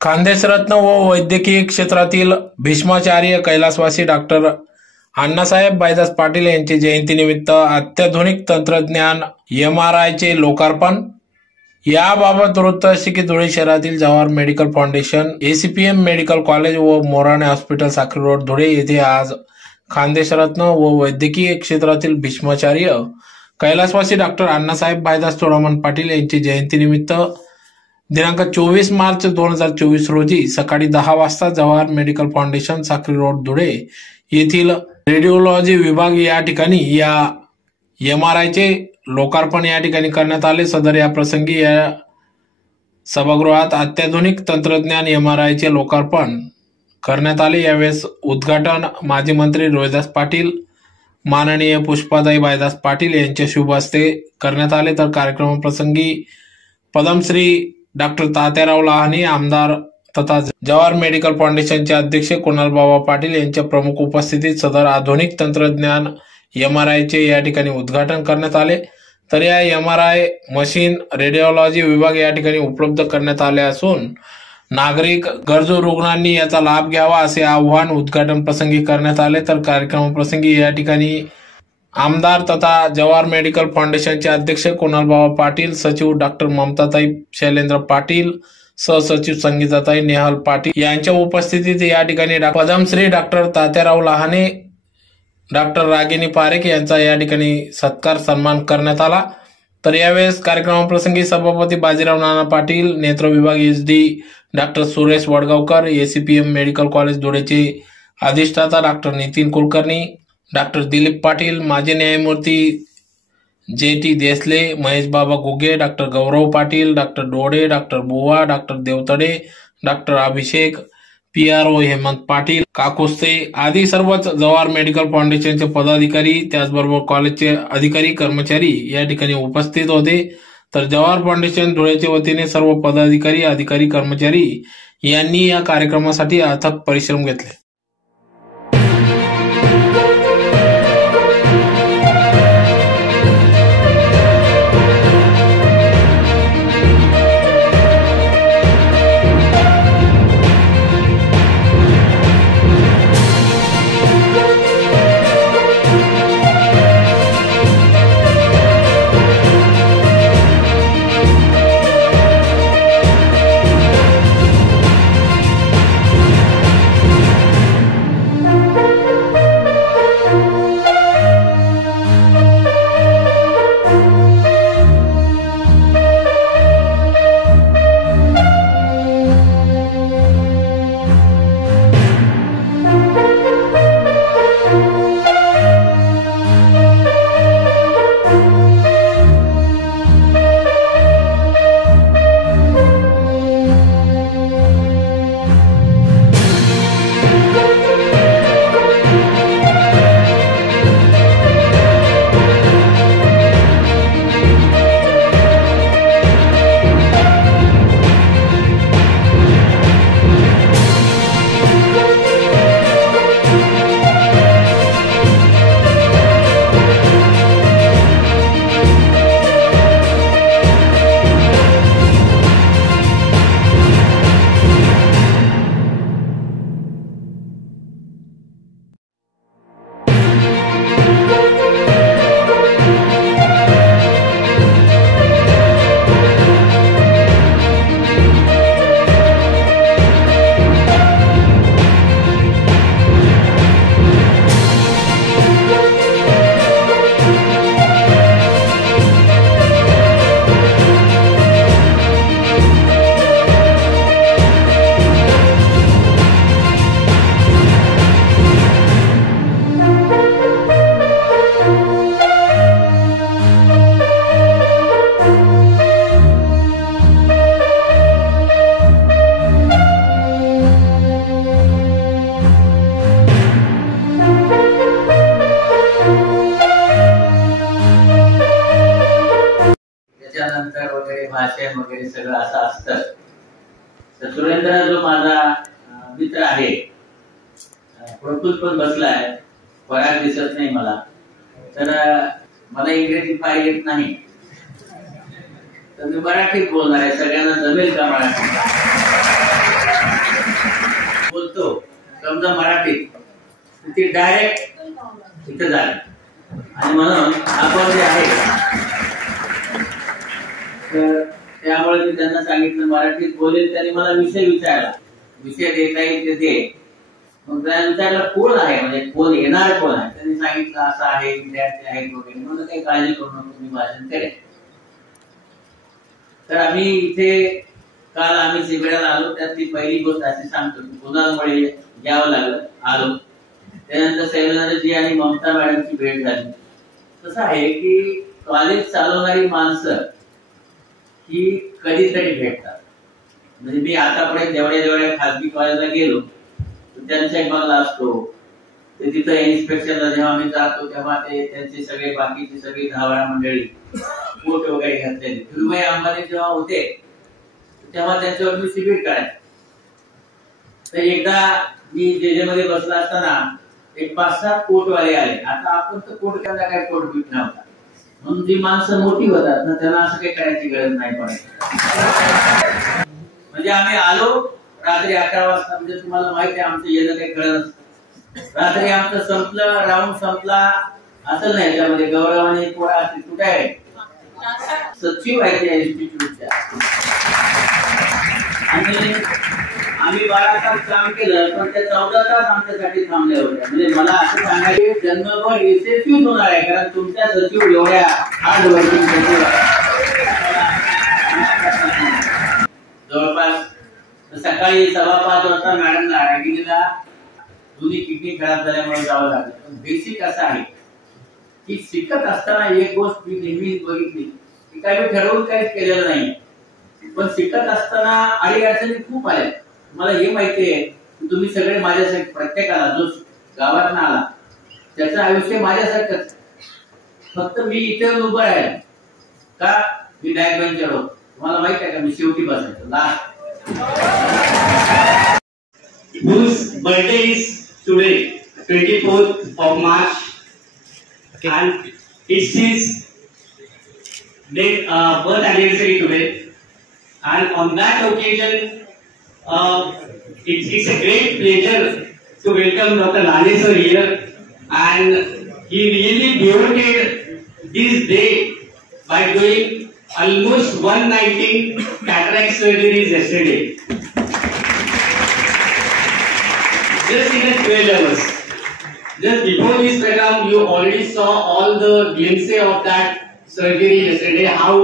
खानदेशरत्न व वैद्यकीय क्षेत्रातील भीष्माचार्य कैलासवासी डॉक्टर अण्णासाहेब बायदास पाटील यांची जयंतीनिमित्त अत्याधुनिक तंत्रज्ञान एमआरआयचे लोकार्पण। याबाबत वृत्त असे की धुळे शहरातील Jawahar medical foundation, ACPM medical college व मोराणे हॉस्पिटल साखरी रोड धुळे येथे आज खानदेशरत्न व वैद्यकीय क्षेत्रातील भीष्माचार्य कैलासवासी डॉक्टर अण्णासाहेब बायदास चोडामन पाटील यांची जयंतीनिमित्त दिनांक 24 मार्च 2024 रोजी सकाळी 10 वाजता Jawahar medical foundation Sakhri road Dhule येथील रेडिओलॉजी विभाग या ठिकाणी या एमआरआयचे लोकार्पण या ठिकाणी करण्यात आले। सदर या प्रसंगी या सभागृहात अत्याधुनिक तंत्रज्ञान एमआरआयचे लोकार्पण करण्यात आले। यावेळेस उद्घाटन माजी मंत्री रोहिदास पाटील, माननीय पुष्पाताई बायदास पाटील यांच्या शुभ हस्ते करण्यात आले। तर कार्यक्रमाप्रसंगी पद्मश्री डॉक्टर तात्याराव लहाने, आमदार तथा जवाहर मेडिकल फाउंडेशनचे अध्यक्ष कुणाल बाबा पाटील यांच्या प्रमुख उपस्थितीत सदर आधुनिक तंत्रज्ञान एमआरआयचे या ठिकाणी उद्घाटन करण्यात आले। तर या एमआरआय मशीन रेडिओलॉजी विभाग या ठिकाणी उपलब्ध करण्यात आले असून नागरिक गरजू रुग्णांनी याचा लाभ घ्यावा असे आवाहन उद्घाटन प्रसंगी करण्यात आले। तर कार्यक्रमाप्रसंगी या ठिकाणी आमदार तथा जवाहर मेडिकल फाउंडेशनचे अध्यक्ष कुणाल बाबा पाटील, सचिव डॉक्टर ममताताई शैलेंद्र पाटील, सहसचिव संगीताताई नेहल पाटील यांच्या उपस्थितीत या ठिकाणी पद्मश्री डॉक्टर तात्याराव लहाने, डॉक्टर रागिनी पारेख यांचा या ठिकाणी सत्कार सन्मान करण्यात आला। तर यावेळेस कार्यक्रमाप्रसंगी सभापती बाजीराव नाना पाटील, नेत्र विभाग एसडी doctor Suresh Wadgaonkar, ACPM medical college धुळेचे अधिष्ठाता डॉक्टर नितीन कुलकर्णी, डॉक्टर दिलीप पाटील, माजी न्यायमूर्ती JT. Desale, Mahesh Baba Guge, doctor Gaurav Patil, doctor Dode, doctor Buva, doctor Devtade, doctor Abhishek, PRO Hemant Patil, Kakuste आदी सर्वच जवाहर मेडिकल फाउंडेशनचे पदाधिकारी, त्याचबरोबर कॉलेजचे अधिकारी कर्मचारी या ठिकाणी उपस्थित होते। तर जवाहर फाउंडेशन धुळेच्या वतीने सर्व पदाधिकारी, अधिकारी, कर्मचारी यांनी या कार्यक्रमासाठी अथक परिश्रम घेतले। त्याच्यानंतर वगैरे भाषण वगैरे सगळं असं असतं। तर सुरेंद्र जो माझा मित्र आहे, प्रकृत पण बसलाय, फराक दिसत नाही मला, तर मला इंग्रजी फार येत नाही, तर मी मराठीत बोलणार आहे। सगळ्यांना जमेल का मराठी? समजा मराठीत, ती डायरेक्ट इथे झाली. आणि म्हणून आपण जे आहे तर त्यामुळे मी त्यांना सांगितलं मराठीत बोलेल. त्यांनी मला विषय विचारला, विषय देता येईल ते दे. मग त्यांना विचारलं कोण आहे, म्हणजे कोण येणार कोण आहे. त्यांनी सांगितलं असं आहे, विद्यार्थी आहेत वगैरे. म्हणून काही काळजी करू नको, मी भाषण करेन. तर आम्ही इथे काल आम्ही शिबिराला आलो. त्यातली पहिली गोष्ट अशी सांगतो की कोणामुळे यावं लागलं, आलो. त्यानंतर शैलेंद्रजी आणि ममता मॅडमची भेट झाली. कसं आहे की कॉलेज चालवणारी माणसं ही कधीतरी भेटतात. म्हणजे मी आतापर्यंत जेवढ्या खासगी कॉलेजला गेलो त्यांचा एक बंगला असतो. ते तिथं इन्स्पेक्शनला जेव्हा मी जातो तेव्हा ते त्यांचे सगळे बाकीची सगळी 10-12 मंडळी कोट वगैरे घातलेली. धीरूभाई अंबानी जेव्हा होते तेव्हा त्यांच्यावर मी शिबिर करायचो. तर एकदा मी जे मध्ये बसला असताना एक 5-7 कोटवाले आले. आता आपण तर कोट करायला काय कोट बीट नव्हता, म्हणून जी माणसं मोठी होतात ना त्यांना असं काही करायची गरज नाही पडत. म्हणजे आम्ही आलो रात्री 11 वाजता. म्हणजे तुम्हाला माहिती आहे आमचं येणं काही कळत. रात्री आमचं संपलं, राऊंड संपला असं नाही. त्यामध्ये गौरवाने पोरा कुठे आहे, सचिव आहे त्या इन्स्टिट्यूटच्या. आणि आम्ही 12 तास काम केलं, पण त्या 14 तास आमच्यासाठी थांबल्या होत्या. म्हणजे मला असं सांगायचे जन्मभर यशस्वीच होणार आहे, कारण तुमच्या सचिव एवढ्या हार्ड वर्किंग सचिव जवळपास. सकाळी 5:15 वाजता मॅडमला रागिनीला दोन्ही किडनी खराब झाल्यामुळे जावं लागलं. पण बेसिक असं आहे की शिकत असताना एक गोष्ट मी नेहमी बघितली की काही ठरवून काहीच केलेलं नाही, पण शिकत असताना अडीअडचणी खूप आल्या. मला हे माहिती आहे की तुम्ही सगळे माझ्यासाठी, प्रत्येकाला जो गावात आला त्याचं आयुष्य माझ्यासारखंच. फक्त मी इथे उभं आहे का, मी बॅक बेंचर होतो. तुम्हाला माहित आहे का, मी शेवटी बसायचो last. Whose birthday is today, 24th of March, and it's his birth anniversary today. And on that occasion, it's a great pleasure to welcome Dr. Lane sir here. And he really devoted this day by doing almost 119 cataract surgeries yesterday. Just in 12 hours. Just before this program, you already saw all the glimpses of that surgery yesterday, how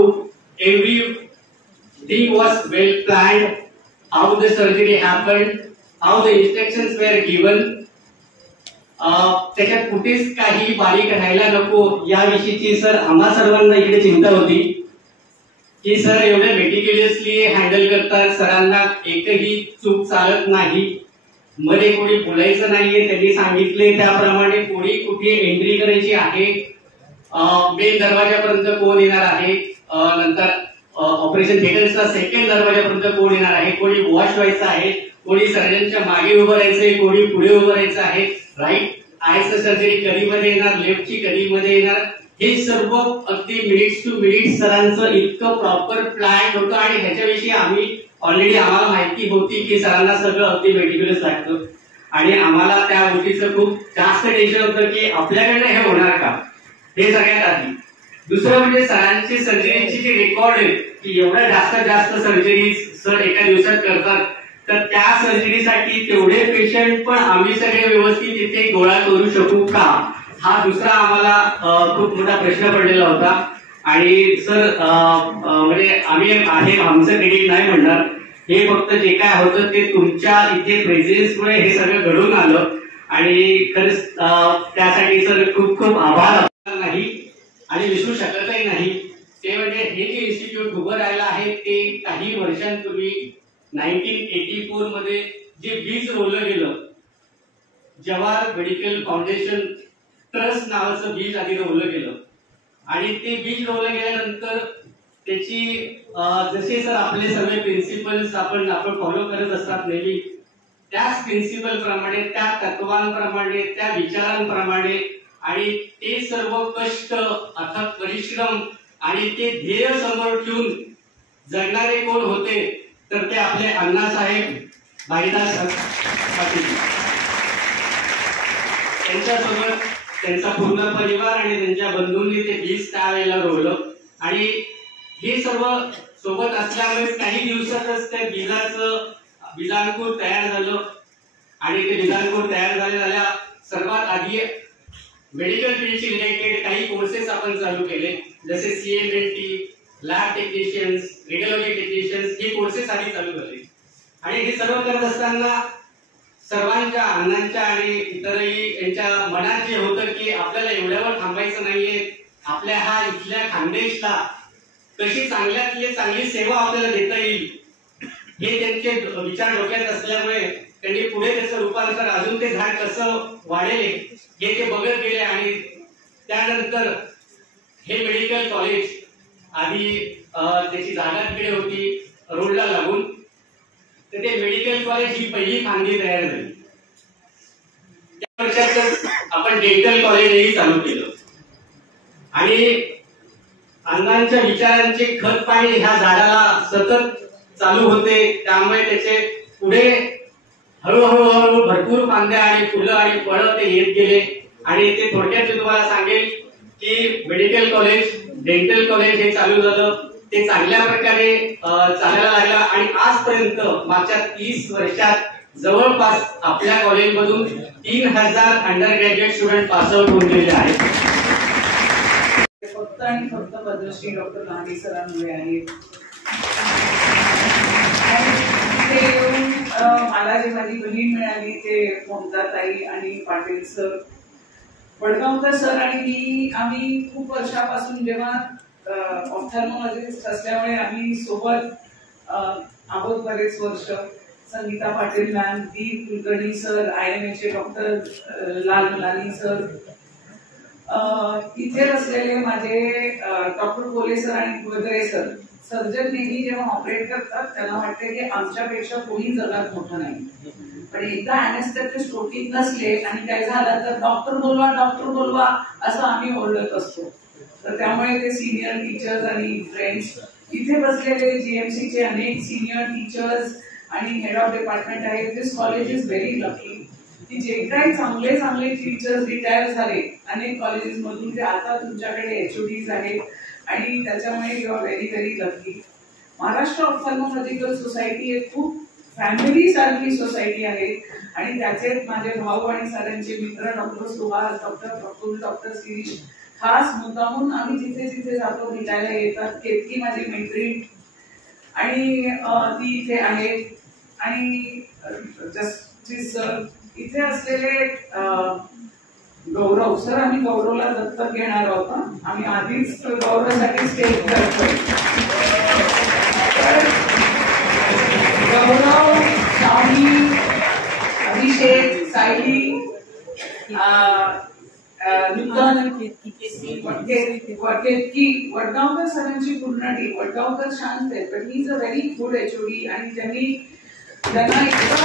everything was well planned, how the surgery happened, how the instructions were given. त्याच्यात कुठेच काही बारीक राहायला नको याविषयीची sir आम्हा सर्वांना इकडे चिंता होती की सर एवढे मेटिक्युलसली हँडल करतात, सरांना एकही चूक चालत नाही, मध्ये कोणी बोलायचं नाहीये. त्यांनी सांगितले त्याप्रमाणे कोणी कुठे एंट्री करायची आहे, मेन दरवाजापर्यंत कोण येणार आहे, नंतर ऑपरेशन थिएटरचा सेकंड दरवाजापर्यंत कोण येणार आहे, कोणी वॉश व्हायचं आहे, कोणी सर्जनच्या मागे उभं राहायचंय, कोणी पुढे उभं राहायचं आहे, राईट आयचं सर्जरी कधीमध्ये येणार, लेफ्टची कधीमध्ये येणार, हे सर्व अगदी मिनिट्स टू मिनिट्स सरांचं इतकं प्रॉपर प्लॅन होतं. आणि ह्याच्याविषयी आम्ही ऑलरेडी आम्हाला माहिती होती की सरांना सगळं अगदी मेटिक्युलस लागतं. आणि आम्हाला त्या गोष्टीचं खूप जास्त टेन्शन होतं की आपल्याकडनं हे होणार का, हे सगळ्यात आधी. दुसरं म्हणजे सरांची सर्जरीची जी रेकॉर्ड आहे की एवढ्या जास्त सर्जरी सर एका दिवसात करतात, तर त्या सर्जरीसाठी तेवढे पेशंट पण आम्ही सगळे व्यवस्थित तिथे गोळा करू शकू का, हा दुसरा आम्हाला खूप मोठा प्रश्न पडलेला होता. आणि सर म्हणजे आम्ही आमचं क्रेडिट नाही म्हणणार, हे फक्त जे काय होतं ते तुमच्या इथे प्रेझेन्समुळे हे सगळं घडून आलं. आणि खरंच त्यासाठी सर खूप खूप आभार नाही आणि विसरू शकतही नाही. ते म्हणजे हे जे इन्स्टिट्यूट उभं राहिलं आहे ते काही वर्षांपूर्वी 1984 मध्ये जे बीज रोवलं गेलं, जवाहर मेडिकल फाउंडेशन ट्रस्ट नावाचं बीज आधी रोवलं गेलं. आणि ते बीज रोवलं गेल्यानंतर त्याची जसे सर आपले सगळे प्रिन्सिपल्स आपण फॉलो करत असतात नेहमी, त्याच प्रिन्सिपल प्रमाणे, त्या तत्वांप्रमाणे, त्या विचारांप्रमाणे आणि ते सर्व कष्ट, अथक परिश्रम आणि ते ध्येय समोर ठेवून जगणारे कोण होते, तर ते आपले अण्णासाहेब भाईदास पाटील. त्यांच्यासोबत त्यांचा पूर्ण परिवार आणि त्यांच्या बंधूंनी ते बीज त्यावेळेला रोवलं आणि हे सर्व सोबत असल्यामुळे काही दिवसातच त्या बीजांकुर तयार झालं आणि ते बीजांकुर तयार झाल्या सर्वात आधी मेडिकल फील्डशी रिलेटेड काही कोर्सेस आपण चालू केले, जसे CMNT, lab technicians, radiology technicians हे कोर्सेस आधी चालू केले. आणि हे सर्व करत असताना सर्वांच्या अण्णांच्या आणि इतरही यांच्या मनात जे होतं की आपल्याला एवढ्यावर थांबायचं नाहीये, आपल्या हा इथल्या खानदेशला कशी चांगल्यातली चांगली सेवा आपल्याला देता येईल हे त्यांचे विचार डोक्यात असल्यामुळे त्यांनी पुढे त्याचं रूपांतर अजून ते झाड कसं वाढेल हे ते बघत गेले. आणि त्यानंतर हे मेडिकल कॉलेज आधी त्याची जागा तिकडे होती रोडला लागून, तर ते मेडिकल कॉलेज ही पहिली फांदी तयार झाली. त्या वर्षातच आपण डेंटल कॉलेजही चालू केलं आणि अण्णांच्या विचारांचे खत पाणी ह्या झाडाला सतत चालू होते. त्यामुळे त्याचे पुढे हळूहळू भरपूर फांद्या आणि फुलं आणि फळं ते येत गेले. आणि ते थोडक्यात मी तुम्हाला सांगेल की मेडिकल कॉलेज, डेंटल कॉलेज हे चालू झालं, ते चांगल्या प्रकारे चालायला लागलं आणि आजपर्यंत मागच्या 30 वर्षात जवळपास आपल्या कॉलेजमधून 3000 under graduate student pass out होऊन गेले आहेत. फक्त आणि फक्त पद्मश्री डॉक्टर लांडे सरांमुळे आहेत. ते येऊन मला जे माझी बहीण मिळाली ते ममताताई आणि पाटील सर, वडगावकर सर आणि मी, आम्ही खूप वर्षापासून जेव्हा ऑप्थॅल्मॉलॉजिस्ट असल्यामुळे आम्ही सोबत आहोत बरेच वर्ष. संगीता पाटील मॅम, दी कुलकर्णी सर, IMA डॉक्टर लाल मलानी सर, इथे बसलेले माझे डॉक्टर कोले सर आणि वगैरे सर. सर्जन नेहमी जेव्हा ऑपरेट करतात त्यांना वाटते की आमच्यापेक्षा कोणी जगात मोठं नाही, पण एकदा अॅनेस्थेटिस्ट ओटीत नसले आणि काय झालं तर डॉक्टर बोलवा असं आम्ही ओरडत असतो. तर त्यामुळे ते सिनियर टीचर्स आणि फ्रेंड्स, इथे बसलेले GMC चे अनेक सिनियर टीचर्स आणि हेड ऑफ डिपार्टमेंट आहेत. दिस कॉलेज इज व्हेरी लकी की जे काही चांगले चांगले टीचर्स रिटायर झाले अनेक कॉलेजेस मधून, ते आता तुमच्याकडे HODs आहेत आणि त्याच्यामुळे you are very very lucky. Maharashtra ophthalmological society एक खूप फॅमिली सारखी सोसायटी आहे आणि त्याचे माझे भाऊ आणि सरांचे मित्र doctor Suhas, doctor Prafulla, doctor Shirish, खास मुद्दामून आम्ही जिथे जिथे जातो भेटायला येतात. केतकी माझी मैत्रीण आणि ती इथे आहे. आणि जस्टिस सर, इथे असलेले गौरव सर, आम्ही गौरवला दत्तक घेणार आहोत. आम्ही आधीच गौरवसाठी स्टेज करतोय. गौरव, शावनी, अभिषेक, सायली, नूतन, केतकी, वडगावकर सरांची पूर्ण टीम. वडगावकर शांत आहे पण he is a very good HOD आणि त्यांना इतकं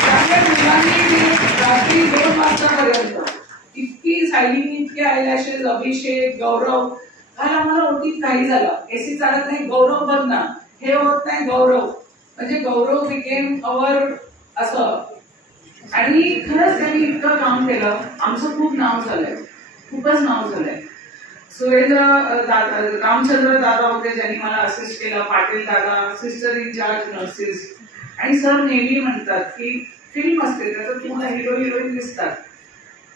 चांगल्या मुलांनी रात्री 2 वाजतापर्यंत इतकी सायलीनी, इतके आयलॅशेस, अभिषेक, गौरव, काल आम्हाला ओटीत काही झालं, AC चालत नाही, गौरव बघ ना, हे होत नाही, गौरव, म्हणजे गौरव बिकेम अवर असं. आणि खरंच त्यांनी इतकं काम केलं, आमचं खूप नाव झालंय, खूपच नाव झालंय. सुरेंद्र रामचंद्र दादा होते ज्यांनी मला असिस्ट केलं, पाटील दादा, सिस्टर इन्चार्ज नर्सेस. आणि सर नेहमी म्हणतात की फिल्म असते त्याच्यात तुम्हाला हिरो हिरोईन दिसतात,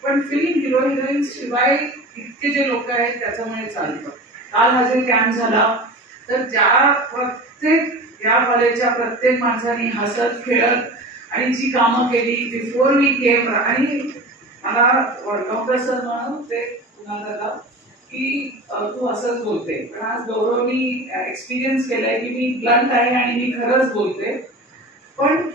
पण फिल्म हिरो हिरोईन शिवाय इतके जे लोक आहेत त्याच्यामुळे चालतं. काल माझे कॅम्प झाला तर या कॉलेजच्या प्रत्येक माणसाने हसत खेळत आणि जी कामं केली बिफोर वी केम. आणि मला वडगावकर सर म्हणून ते दादा की तू असंच बोलते, पण आज गौरवनी एक्सपिरियन्स केलाय की मी ब्लंट आहे आणि मी खरंच बोलते. पण